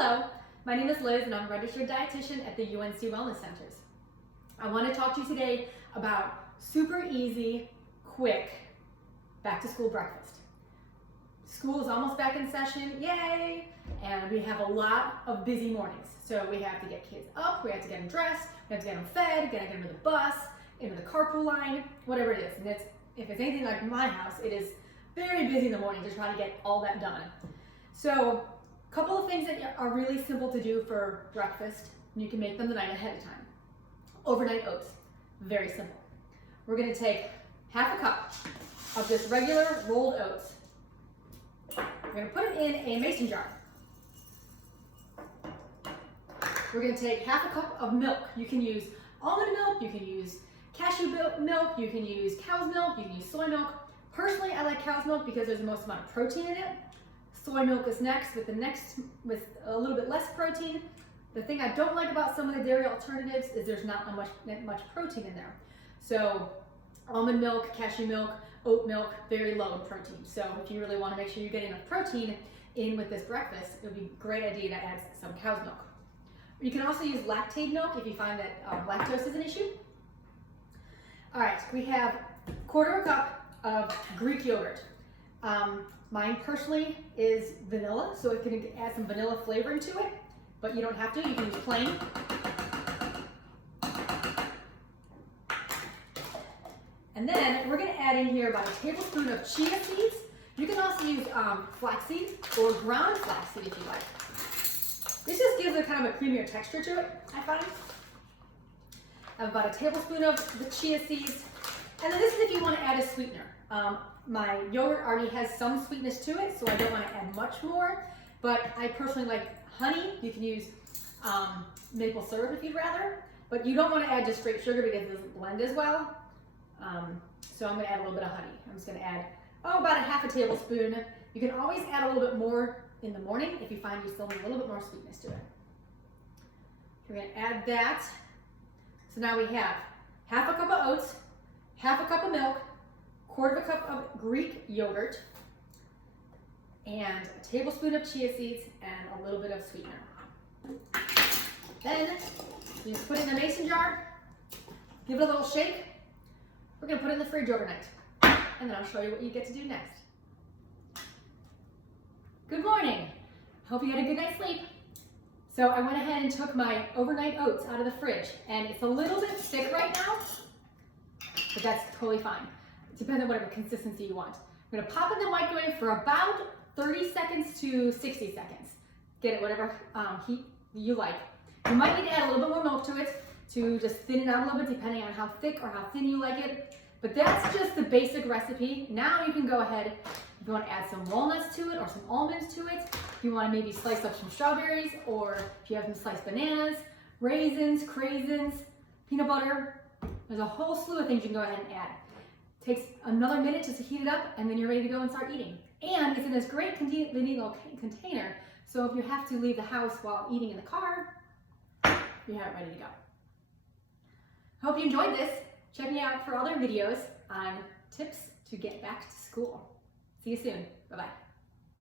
Hello, my name is Liz and I'm a registered dietitian at the UNC Wellness Centers. I want to talk to you today about super easy, quick, back to school breakfast. School is almost back in session, yay! And we have a lot of busy mornings. So we have to get kids up, we have to get them dressed, we have to get them fed, get them into the bus, into the carpool line, whatever it is. And if it's anything like my house, it is very busy in the morning to try to get all that done. So a couple of things that are really simple to do for breakfast, and you can make them the night ahead of time. Overnight oats, very simple. We're gonna take half a cup of this regular rolled oats. We're gonna put it in a mason jar. We're gonna take half a cup of milk. You can use almond milk, you can use cashew milk, you can use cow's milk, you can use soy milk. Personally, I like cow's milk because there's the most amount of protein in it. Soy milk is next with a little bit less protein. The thing I don't like about some of the dairy alternatives is there's not much protein in there. So almond milk, cashew milk, oat milk, very low in protein. So if you really want to make sure you're getting enough protein in with this breakfast, it would be a great idea to add some cow's milk. You can also use lactate milk if you find that lactose is an issue. All right, we have a quarter cup of Greek yogurt. Mine personally is vanilla, so it can add some vanilla flavoring to it, but you don't have to, you can use plain. And then we're gonna add in here about a tablespoon of chia seeds. You can also use flaxseed or ground flaxseed if you like. This just gives it kind of a creamier texture to it, I find. I have about a tablespoon of the chia seeds. And then this is if you want to add a sweetener. My yogurt already has some sweetness to it, so I don't want to add much more. But I personally like honey. You can use maple syrup if you'd rather. But you don't want to add just straight sugar because it doesn't blend as well. So I'm going to add a little bit of honey. I'm just going to add, about a half a tablespoon. You can always add a little bit more in the morning if you find you still need a little bit more sweetness to it. We're going to add that. So now we have half a cup of oats, half a cup of milk, quarter of a cup of Greek yogurt, and a tablespoon of chia seeds and a little bit of sweetener. Then you just put it in a mason jar, give it a little shake. We're going to put it in the fridge overnight, and then I'll show you what you get to do next. Good morning. Hope you had a good night's sleep. So I went ahead and took my overnight oats out of the fridge, and it's a little bit thick right now, but that's totally fine. It depends on whatever consistency you want. I'm gonna pop in the microwave for about 30 seconds to 60 seconds. Get it whatever heat you like. You might need to add a little bit more milk to it to just thin it out a little bit depending on how thick or how thin you like it. But that's just the basic recipe. Now you can go ahead, if you want to add some walnuts to it or some almonds to it, if you want to maybe slice up some strawberries, or if you have some sliced bananas, raisins, craisins, peanut butter, there's a whole slew of things you can go ahead and add. It takes another minute just to heat it up, and then you're ready to go and start eating. And it's in this great convenient little container, so if you have to leave the house while eating in the car, you have it ready to go. Hope you enjoyed this. Check me out for other videos on tips to get back to school. See you soon. Bye-bye.